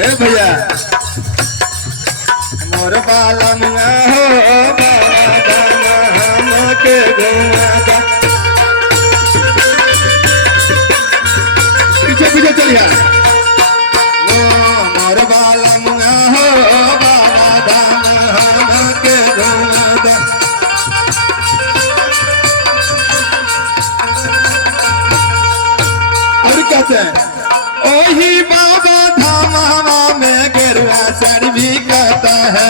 हे भैया मोर बालम हो हमके घुमाता पीछे पीछे चलिए मोर बालम हो हमके घुमाता और कहते हैं ओही बाबा धामा में गेरुआ सर भी कहता है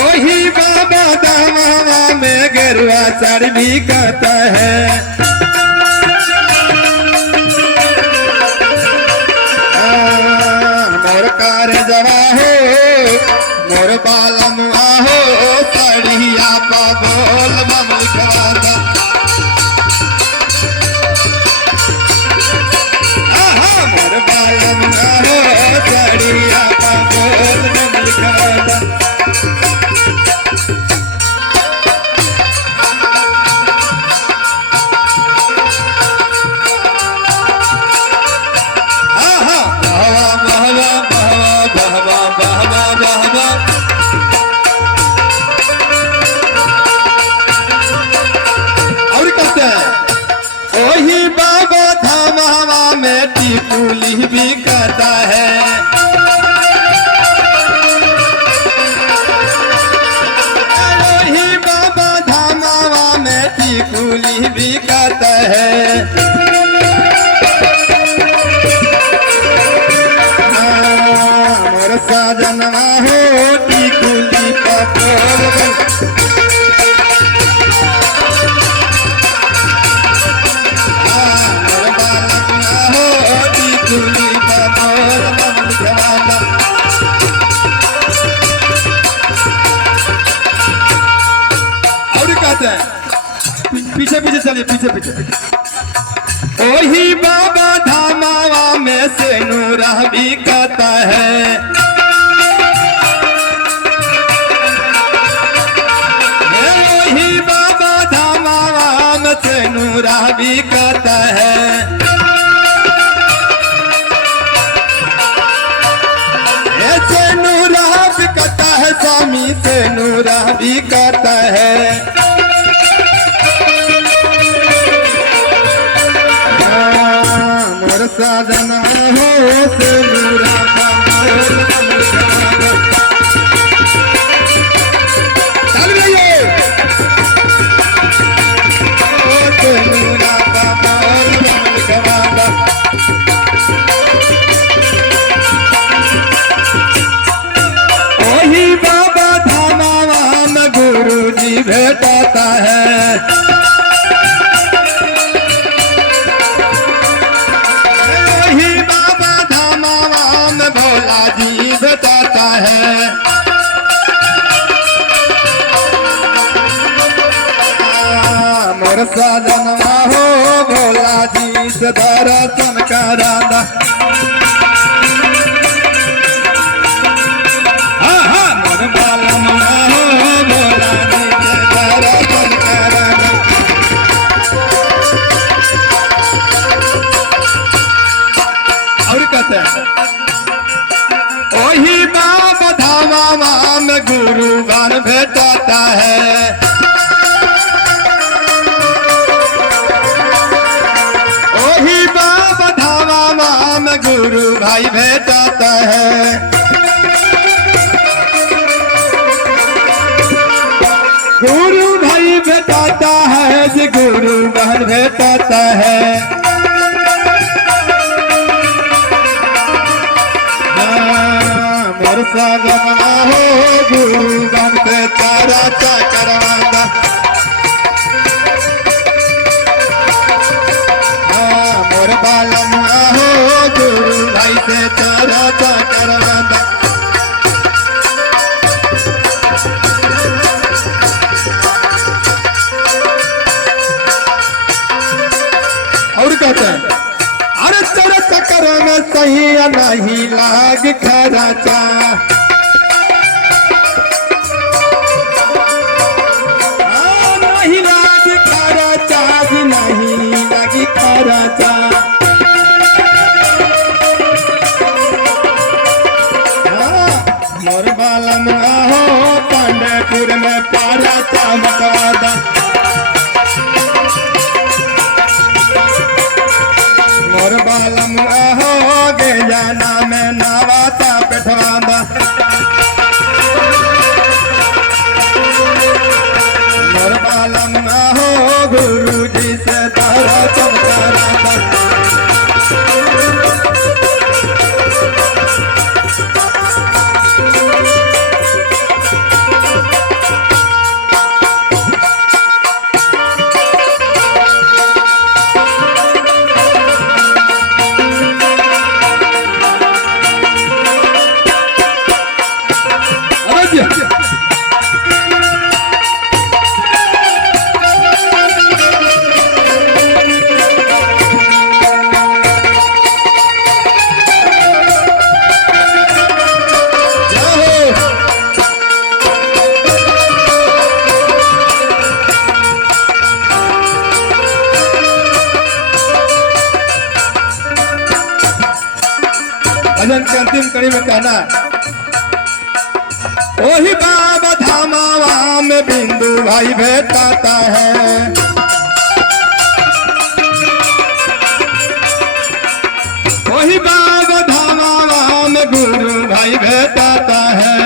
ओही बाबा धामा में गेरुआ सर भी कहता है मोर कार जवा हो मोर बालम हो सड़िया पा बोल बम लिखवाता मोर बालम हो सड़िया पा बोल बम लिखवाता टिकुली भी कहता है वही बाबा धामावा में टिकुली भी कहता है मोर साजनवा हो टिकुली का पीछे पीछे चलिए पीछे पीछे ओही बाबा धामावा में से नूरा भी कहता है ओही बाबा धामावा में से नूरा भी कहता है ऐसे नूरा भी कहता है स्वामी से नूरा भी कहता है मोर साजन हो से नूरा का बोल बम लिखवाता चल गइए ओ से नूरा का बोल बम लिखवाता ओही बाबा धामावा में गुरु जी भेटाता है बताता है मोर साजनवा हो भोला जी से दर्शन कराना मोर बालम हो भोला जी से दर्शन कराना और कहते हैं ओही बाबा धामा में गुरु गान भेटाता है ओही बाबा धामा में गुरु भाई भेटाता है गुरु भाई भेटाता है जो गुरु बहन भेटाता है मोर साजनवा हो गुरु बन के चारा चा करवाता मोर बालम हो गुरु भाई से चारा चा करवाता और कहते हैं अरे तेरे चक्कर में सही नहीं लाग खराचा नहीं लाग खराचा नहीं लगी खरा नाता बटवादा मोर बालम हो गे जाना में नावाता बैठवादा मोर बालम हो गुरु जी से तारा चमकारा भजन के अंतिम कड़ी में कहना ओही बाबा धामावा में बिंदु भाई भेटाता है ओही बाबा धामावा में गुरु भाई भेटाता है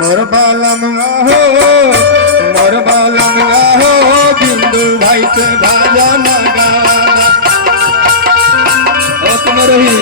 मोर बालम हो बिंदु भाई से भाजा न गावाना तुम रही